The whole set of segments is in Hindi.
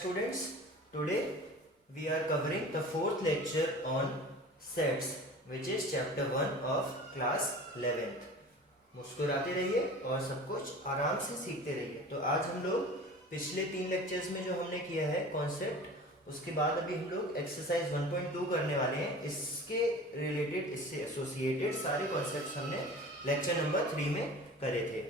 students, today we are covering the fourth lecture on sets which is chapter 1 of class 11th. मुस्कुराते रहिए और सब कुछ आराम से सीखते रहिए। तो आज हम लोग पिछले 3 लेक्चर्स में जो हमने किया है कॉन्सेप्ट, उसके बाद अभी हम लोग एक्सरसाइज 1.2 करने वाले हैं। इसके रिलेटेड, इससे एसोसिएटेड सारे कॉन्सेप्ट्स हमने लेक्चर नंबर 3 में करे थे।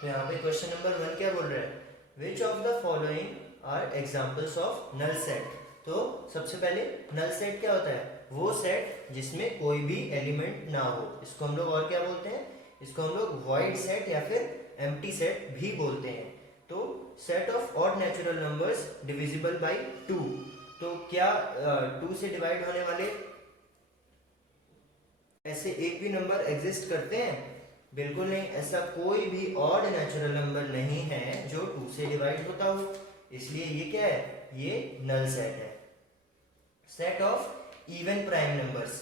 तो यहाँ पे क्वेश्चन नंबर 1 क्या बोल रहा है, which of the following are examples of null set. तो सबसे पहले नल सेट क्या होता है, वो सेट जिसमें कोई भी एलिमेंट ना हो। इसको हम लोग और क्या बोलते हैं, इसको हम लोग वॉइड सेट या फिर एम्प्टी सेट भी बोलते हैं। तो set of odd natural numbers divisible by 2। तो क्या 2 से डिवाइड होने वाले ऐसे एक भी नंबर एग्जिस्ट करते हैं? बिल्कुल नहीं, ऐसा कोई भी ऑड नेचुरल नंबर नहीं है जो 2 से डिवाइड होता हो। इसलिए ये क्या है, ये नल सेट है। Set of even prime numbers,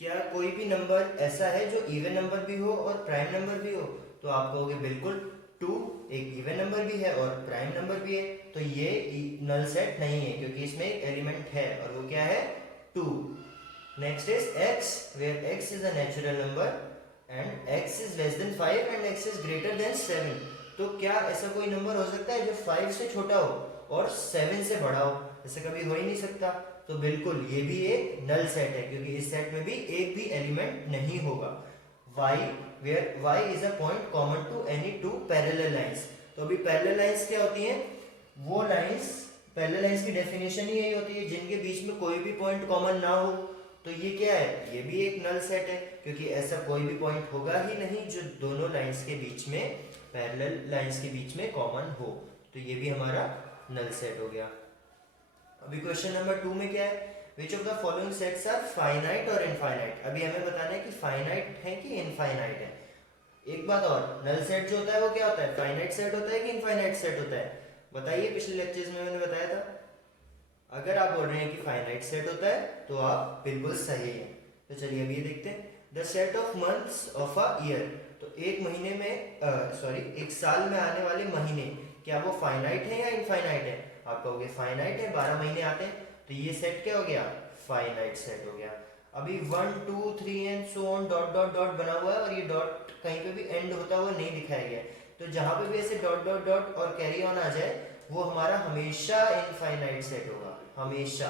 क्या कोई भी नंबर ऐसा है जो इवन नंबर भी हो और प्राइम नंबर भी हो? तो आप कहोगे बिल्कुल, 2 एक इवन नंबर भी है और प्राइम नंबर भी है, तो ये नल सेट नहीं है क्योंकि इसमें एक एलिमेंट है और वो क्या है, 2। Next is x, where x is a natural number and x is less than 5 and x is greater than 7। तो क्या ऐसा कोई नंबर हो सकता है जो 5 से छोटा हो और 7 से बड़ा हो? ऐसा कभी हो ही नहीं सकता। तो बिल्कुल ये भी एक नल सेट है क्योंकि इस सेट में भी एक भी एलिमेंट नहीं होगा। y, where y is a point common to any two parallel lines। तो अभी पैरेलल लाइंस क्या होती हैं, वो लाइंस, पैरेलल लाइंस की डेफिनेशन ही यही होती है जिनके बीच में कोई भी पॉइंट कॉमन ना हो। तो ये क्या है, ये भी एक नल सेट है क्योंकि ऐसा कोई भी पॉइंट होगा ही नहीं जो दोनों लाइंस के बीच में, पैरेलल लाइंस के बीच में कॉमन हो। तो ये भी हमारा नल सेट हो गया। अभी क्वेश्चन नंबर 2 में क्या है, which of the following sets are finite और इनफाइनाइट। अभी हमें बताना है कि फाइनाइट है कि इनफाइनाइट है। एक बात और, नल सेट जो होता है वो क्या होता है, फाइनाइट सेट होता है कि इनफाइनाइट सेट होता है? बताइए, पिछले लेक्चर्स में मैंने बताया था। अगर आप बोल रहे हैं कि फाइनाइट सेट होता है तो आप बिल्कुल सही हैं। तो चलिए अभी ये देखते हैं, the set of months of a year. तो एक महीने में एक साल में आने वाले महीने, क्या वो फाइनाइट है या इनफाइनाइट है? आप कहोगे फाइनाइट है, 12 महीने आते हैं, तो ये सेट क्या हो गया, फाइनाइट सेट हो गया। अभी 1 2 3 and so on dot dot dot बना हुआ है और ये डॉट कहीं पे भी एंड होता हुआ नहीं दिखाया गया है। तो जहां पे भी ऐसे डॉट डॉट डॉट और कैरी ऑन आ जाए वो हमारा हमेशा इनफाइनाइट सेट होगा, हमेशा।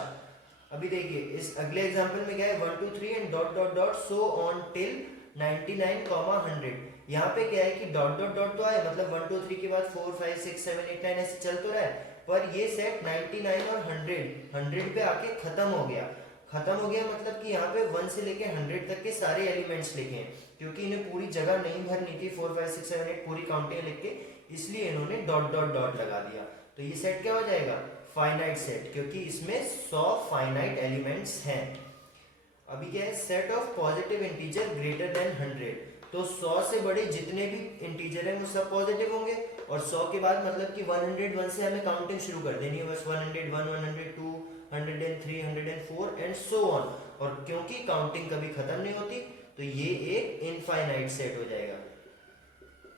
अभी देखिए इस अगले एग्जांपल में क्या है, 1 2 3 and dot dot dot so on till 99, 100। यहाँ पे क्या है कि डॉट डॉट डॉट तो आए, मतलब 1 2 3 के बाद 4 5 6 7 8 9 ऐसे चल तो रहा है, पर ये सेट 99 और 100 पे आके खत्म हो गया। खत्म हो गया मतलब कि यहाँ पे 1 से लेके 100 तक के सारे एलिमेंट्स लिखे हैं, क्योंकि इन्हें पूरी जगह नहीं भरनी थी 4 5 6 7 8 पूरी काउंटिंग लिख के, इसलिए इन्होंने डॉट डॉट डॉट लगा दिया। तो ये सेट क्या हो जाएगा, फाइनाइट सेट, क्योंकि इसमें 100 फाइनाइट एलिमेंट्स हैं। अभी क्या है, set of positive integer greater than 100। तो 100 से बड़े जितने भी इंटीजर हैं वो सब पॉजिटिव होंगे, और 100 के बाद मतलब कि 101 से हमें काउंटिंग शुरू कर देनी है, बस 101 102 103 104 एंड सो ऑन। और क्योंकि काउंटिंग कभी खत्म नहीं होती तो ये एक इनफाइनाइट सेट हो जाएगा,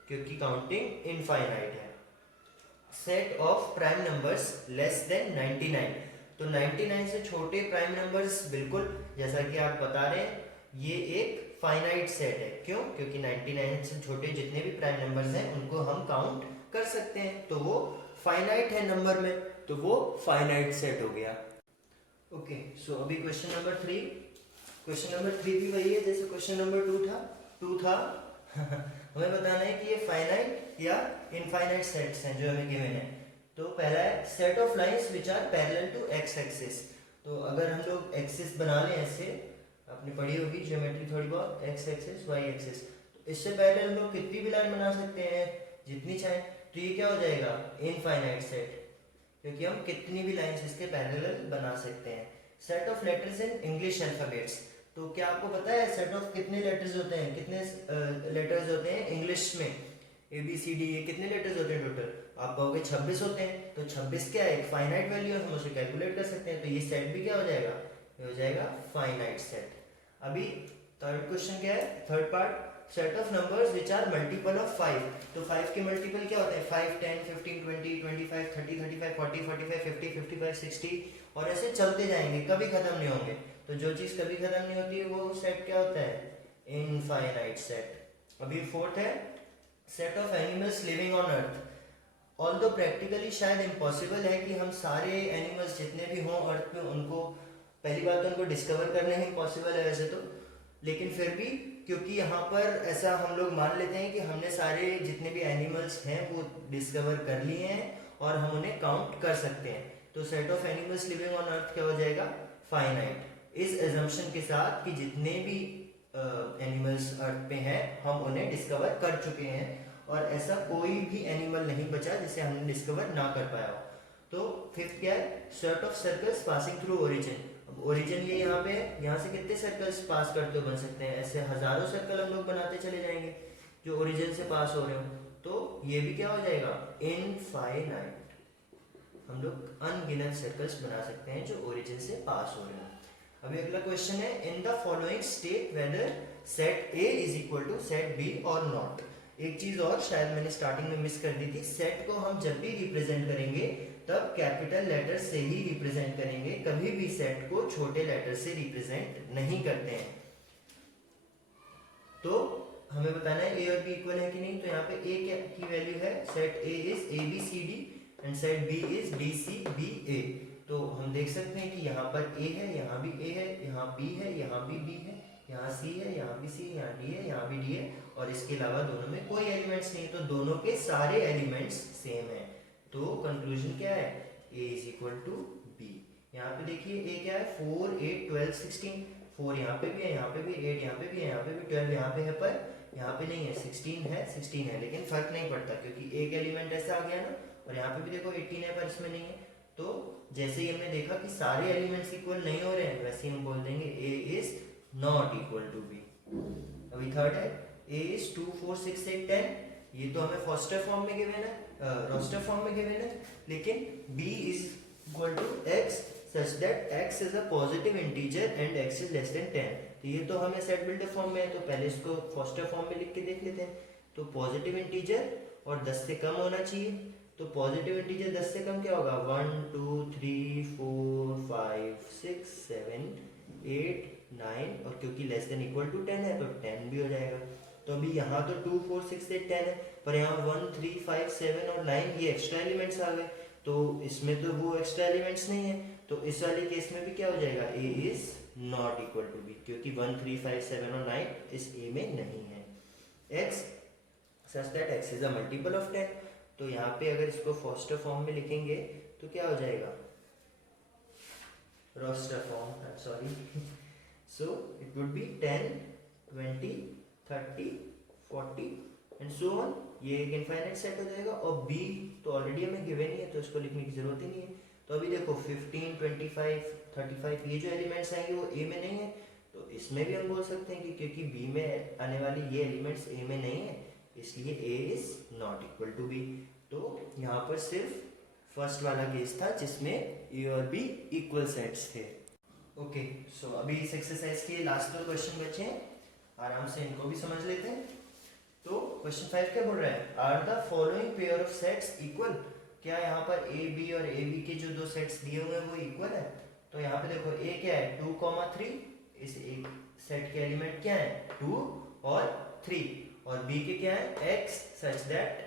क्योंकि काउंटिंग इनफाइनाइट है। Set of prime numbers less than 99। तो 99 से छोटे प्राइम नंबर्स, बिल्कुल जैसा कि आप बता रहे हैं, ये एक फाइनाइट सेट है। क्यों? क्योंकि 99 से छोटे जितने भी प्राइम नंबर्स हैं उनको हम काउंट कर सकते हैं, तो वो फाइनाइट है नंबर में, तो वो फाइनाइट सेट हो गया। ओके, सो अभी क्वेश्चन नंबर 3। क्वेश्चन नंबर 3 भी वही है जैसे क्वेश्चन नंबर 2 था। हमें बताना है कि ये फाइनाइट या इनफाइनाइट सेट्स हैं जो हमें गिवन है। तो पहला है set of lines which are parallel to x axis. तो अगर हम लोग एक्सिस बना लें, ऐसे आपने पढ़ी होगी ज्योमेट्री थोड़ी बहुत, एक्स एक्सिस वाई एक्सिस, तो इससे पहले हम लोग कितनी भी लाइन बना सकते हैं, जितनी चाहें। तो ये क्या हो जाएगा, इनफाइनाइट सेट, क्योंकि हम कितनी भी लाइंस इसके पैरेलल बना सकते हैं। Set of letters in English alphabets. तो क्या आपको पता है सेट ऑफ कितने लेटर्स होते हैं, कितने लेटर्स होते हैं इंग्लिश में, ए बी सी डी, ये कितने लेटर्स होते हैं टोटल? आप कहोगे 26 होते हैं। तो 26 क्या है, एक फाइनाइट वैल्यू है, हम उसे कैलकुलेट कर सकते हैं। तो ये सेट भी क्या हो जाएगा, ये हो जाएगा फाइनाइट सेट। अभी थर्ड क्वेश्चन क्या है, third part, set of numbers which are multiple of 5। तो 5 के मल्टीपल क्या होते हैं? 5, 10, 15, 20, 25, 30, 35, 40, 45, 50, 55, 60 और ऐसे चलते जाएंगे, कभी खत्म नहीं होंगे। तो जो चीज कभी खत्म नहीं होती वो सेट क्या होता है? Infinite set. अभी फोर्थ है set of animals living on earth. Although practically शायद इम्पॉसिबल है कि हम सारे एनिमल्स जितने भी हों अर्थ पे उनको, पहली बात तो उनको डिस्कवर करना ही इम्पॉसिबल है वैसे तो, लेकिन फिर भी क्योंकि यहाँ पर ऐसा हम लोग मान लेते हैं कि हमने सारे जितने भी एनिमल्स हैं वो डिस्कवर कर लिए हैं और हम उन्हें काउंट कर सकते हैं, तो set of animals living on earth क्या हो जाएगा? फाइनाइट। इस एजम्पशन के साथ कि जितने भी एनिमल्स अर्थ पे हैं हम उन्हें डिस्कवर कर चुके हैं और ऐसा कोई भी एनिमल नहीं बचा जिसे हमने डिस्कवर ना कर पाया हो। तो फिफ्थ क्या है? Set of circles passing through origin. अब ओरिजिन ये यहाँ पे है, यहाँ से कितने सर्कल्स पास करते हो बन सकते हैं? ऐसे हजारों सर्कल हम लोग बनाते चले जाएंगे जो ओरिजिन से पास हो रहे हो, तो ये भी क्या हो जाएगा? इनफाइनाइट। हम लोग अनगिनत सर्कल्स बना सकते हैं जो ओरिजिन से पास हो रहे हो। अभी अगला क्वेश्चन है in the following state whether set A is equal to set B और नॉट। एक चीज और शायद मैंने स्टार्टिंग में मिस कर दी थी, सेट को हम जब भी रिप्रेजेंट करेंगे तब कैपिटल लेटर से ही रिप्रेजेंट करेंगे, कभी भी सेट को छोटे लेटर से रिप्रेजेंट नहीं करते हैं। तो हमें बताना है ए और बी इक्वल है कि नहीं। तो यहाँ पे ए की वैल्यू है, set A is a b c d and set b is d c b a. तो हम देख सकते हैं कि यहाँ पर ए है, यहाँ भी ए है, यहाँ बी है, यहाँ भी बी है, यहाँ सी है, यहाँ भी सी, यहाँ डी है, यहाँ भी डी है और इसके अलावा दोनों में कोई एलिमेंट्स नहीं, तो दोनों के सारे एलिमेंट्स सेम है। तो कंक्लूजन क्या है? A is equal to B. यहाँ पे देखिए ए क्या है? 4, 8, 12, 16। 4 यहाँ पे भी है, यहाँ पे भी 8 यहाँ पे भी है, यहाँ पे भी 12 यहाँ पे है, पर यहाँ पे नहीं है। 16 है लेकिन फर्क नहीं पड़ता क्योंकि एक एलिमेंट ऐसा आ गया ना, और यहाँ पे भी देखो 18 है पर इसमें नहीं है। तो जैसे ही हमने देखा कि सारे एलिमेंट्स इक्वल नहीं हो रहे हैं वैसे ही हम बोल देंगे a is not equal to b. अभी थर्ड है ए इज 2, 4, 6, 8, 10। ये तो हमें फर्स्टर फॉर्म में गिवन है, रोस्टर फॉर्म में गिवन है, लेकिन b is equal to x such that x is a positive integer and x is less than 10। तो ये तो हमें सेट बिल्डर फॉर्म में है, तो पहले इसको फर्स्टर फॉर्म में लिख के देख लेते हैं। तो पॉजिटिव इंटीजर और 10 से कम होना चाहिए, तो पॉजिटिव इंटीजर 10 से कम क्या होगा? 1, 2, 3, 4, 5, 6, 7, 8, 9 और क्योंकि लेस देन इक्वल टू 10 है तो 10 भी हो जाएगा। तो अभी यहाँ तो 2, 4, 6, 8, 10 है, पर यहाँ 1, 3, 5, 7 और 9 ये एक्स्ट्रा एलिमेंट्स आ गए, तो इसमें तो वो एक्स्ट्रा एलिमेंट्स नहीं है, तो इस वाले केस में भी क्या हो जाएगा? A is not equal to b, क्योंकि 1, 3, 5, 7 और 9 इस ए में नहीं है। X such that x is a multiple of 10। तो यहाँ पे अगर इसको फर्स्टर फॉर्म में लिखेंगे तो क्या हो जाएगा? Roster form, sorry. So it would be 10, 20, 30, 40 and so on. ये एक इनफाइनाइट सेट हो जाएगा। और b तो ऑलरेडी हमें गिवन ही है तो इसको लिखने की जरूरत ही नहीं है। तो अभी देखो 15, 25, 35 ये जो एलिमेंट्स आएंगे वो a में नहीं है, तो इसमें भी हम बोल सकते हैं कि क्योंकि b में आने वाले ये एलिमेंट्स a में नहीं है इसलिए a is not equal to b। तो यहाँ पर सिर्फ फर्स्ट वाला केस था जिसमें a और b इक्वल सेट्स थे। ओके, सो अभी इस एक्सरसाइज के लास्ट 2 क्वेश्चन बचे हैं, आराम से इनको भी समझ लेते हैं। तो क्वेश्चन 5 क्या बोल रहा है? Are the following pair of sets equal? क्या यहाँ पर ए बी और ए बी के जो 2 सेट्स दिए हुए हैं वो इक्वल है? तो यहाँ पे देखो ए क्या है? 2, 3। इस एक सेट के एलिमेंट क्या है? 2 और 3। और बी के क्या है? x such that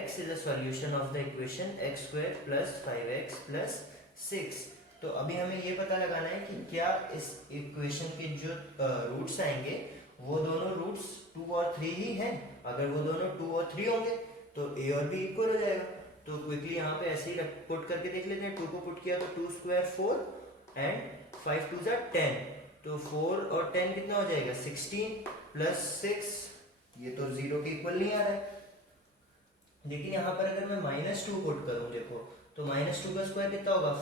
x is a solution of the equation x square plus 5x plus 6। तो अभी हमें ये पता लगाना है कि क्या इस इक्वेशन के जो रूट्स आएंगे वो दोनों रूट्स 2 और 3 ही हैं। अगर वो दोनों 2 और 3 होंगे तो a और b इक्वल हो जाएगा। तो क्विकली यहाँ पे ऐसे ही पुट करके देख लेते हैं। 2 को पुट किया तो 2 स्क्वायर 4 एंड 5 2 10। तो 4 और 10 कितना हो जाएगा? 16 प्लस 6। ये तो 0 के इक्वल नहीं आ रहा है, लेकिन यहाँ पर अगर मैं -2 पुट करूँ देखो तो -2 का स्क्वायर कितना होगा?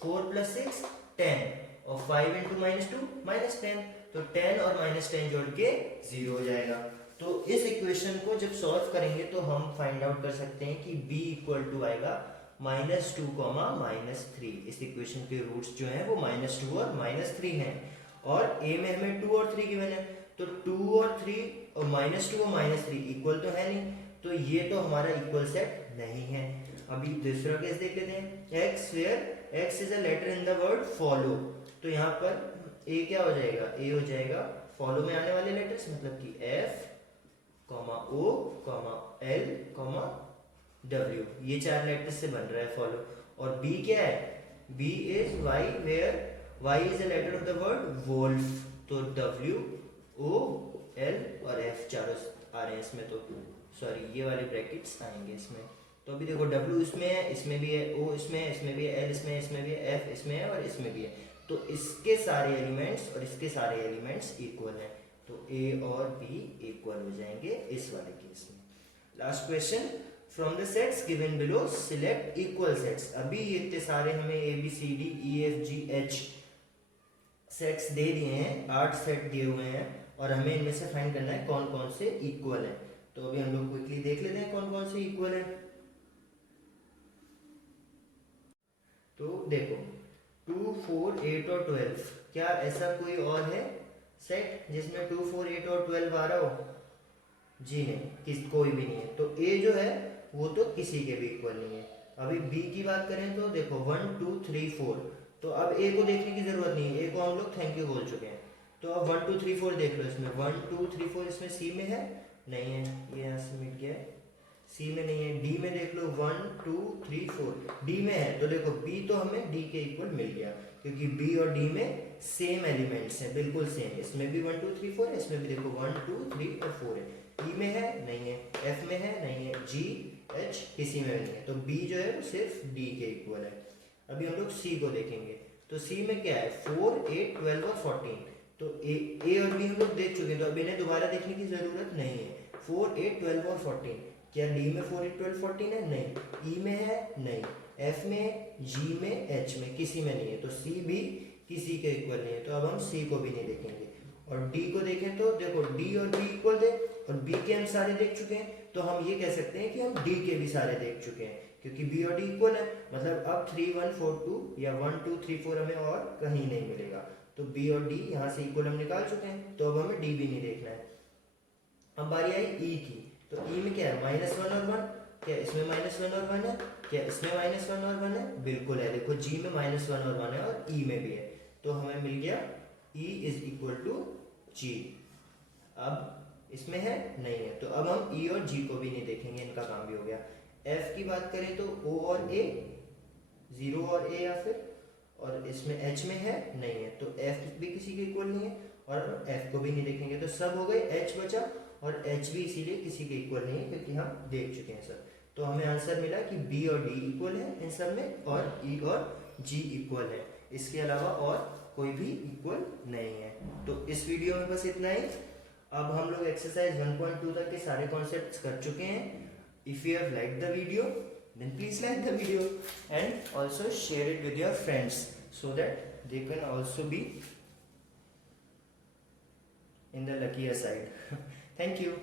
4 प्लस 6 10 और 5 इंटू -2 -10। तो 10 और -10 जोड़ के 0 हो जाएगा। तो इस इक्वेशन को जब सॉल्व करेंगे तो हम फाइंड आउट कर सकते हैं कि b इक्वल टू आएगा -2, -3। इस इक्वेशन के रूट्स जो हैं वो -2 और -3 हैं और a में हमें 2 और 3 गिवन है। तो 2 और 3 और -2 और -3 इक्वल तो है नहीं, तो ये तो हमारा इक्वल सेट नहीं है। अभी दूसरा केस देख लेते हैं, x where x is a letter in the word follow. तो यहाँ पर a क्या हो जाएगा, a हो जाएगा फॉलो में आने वाले लेटर्स, मतलब कि f, o, l, w, ये 4 लेटर्स से बन रहा है फॉलो। और b क्या है, b is y where y is a letter of the word wolf, तो w, o, l और f चारों आ रहे हैं इसमें, तो सॉरी ये वाले ब्रैकेट्स आएंगे इसमें। तो अभी देखो w इसमें है, इसमें भी है, o इसमें है, इसमें भी है, l इसमें है, इसमें भी है, f इसमें है और इसमें भी है। तो इसके सारे एलिमेंट्स और इसके सारे एलिमेंट्स इक्वल हैं, तो a और b इक्वल हो जाएंगे इस वाले केस में। Last question, from the sets given below select equal sets. अभी ये इतने सारे हमें a b c d e f g h sets दे दिए हैं, 8 सेट दिए हुए हैं और हमें इनमें से फाइंड करना है कौन कौन से इक्वल है। तो अभी हम लोग क्विकली देख लेते हैं कौन कौन से इक्वल है। तो देखो 2, 4, 8 और 12, क्या ऐसा कोई और है सेट जिसमें 2, 4, 8 और 12 आ रहा हो? जी नहीं, कोई भी नहीं है। तो a जो है वो तो किसी के भी इक्वल नहीं है। अभी b की बात करें तो देखो 1, 2, 3, 4, तो अब a को देखने की जरूरत नहीं है, a को हम लोग थैंक यू बोल चुके हैं। तो अब 1, 2, 3, 4 देख लो, इसमें 1, 2, 3, 4 इसमें c में है, नहीं है, ये यहाँ से मिट गया है, c में नहीं है। d में देख लो 1, 2, 3, 4 d में है, तो देखो b तो हमें d के इक्वल मिल गया, क्योंकि b और d में सेम एलिमेंट्स हैं, बिल्कुल सेम। इसमें भी 1, 2, 3, 4 है, इसमें भी देखो 1, 2, 3 और 4 है। e में है, नहीं है, f में है, नहीं है, g, h किसी में नहीं है, तो b जो है वो सिर्फ d के इक्वल है। अभी हम लोग c को देखेंगे, तो c में क्या है 4, 8, 12 और 14, तो a और b हम लोग देख चुके हैं, तो अब इन्हें दोबारा देखने की जरूरत नहीं है। 4, 8, 12 और 14, क्या d में 4, 8, 12, 14 है? नहीं। e में है? नहीं। f में, g में, h में किसी में नहीं है, तो c भी किसी के इक्वल नहीं है, तो अब हम c को भी नहीं देखेंगे। और d को देखें तो देखो d और b इक्वल थे और b के हम सारे देख चुके हैं, तो हम ये कह सकते हैं कि हम d के भी सारे देख चुके हैं, क्योंकि b और d इक्वल है। मतलब अब 3, 1, 4, 2 या 1, 2, 3, 4 हमें और कहीं नहीं मिलेगा, तो b और d यहाँ से इक्वल हम निकाल चुके हैं, तो अब हमें d भी नहीं देखना है। अब बारी आई e की, तो e में क्या है -1 और 1, क्या इसमें -1 और 1 है? क्या इसमें -1 और 1 है? बिल्कुल है, देखो g में -1 और 1 है और e में भी है, तो हमें मिल गया e is equal to g। अब इसमें है? नहीं है, तो अब हम e और g को भी नहीं देखेंगे, इनका काम भी हो गया। f की बात करें तो o और a, 0 और a या फिर, और इसमें h में है? नहीं है, तो f भी किसी के इक्वल नहीं है और f को भी नहीं देखेंगे, तो सब हो गए, h बचा और h भी इसीलिए किसी के इक्वल नहीं है क्योंकि हम देख चुके हैं सब। तो हमें आंसर मिला कि b और d इक्वल है इन सब में और e और g इक्वल है, इसके अलावा और कोई भी इक्वल नहीं है। तो इस वीडियो में बस इतना ही। अब हम लोग एक्सरसाइज 1.2 तक के सारे कॉन्सेप्ट्स कर चुके हैं। If you have like the video then please like the video and also share it with your friends so that they can also be in the luckier side. Thank you.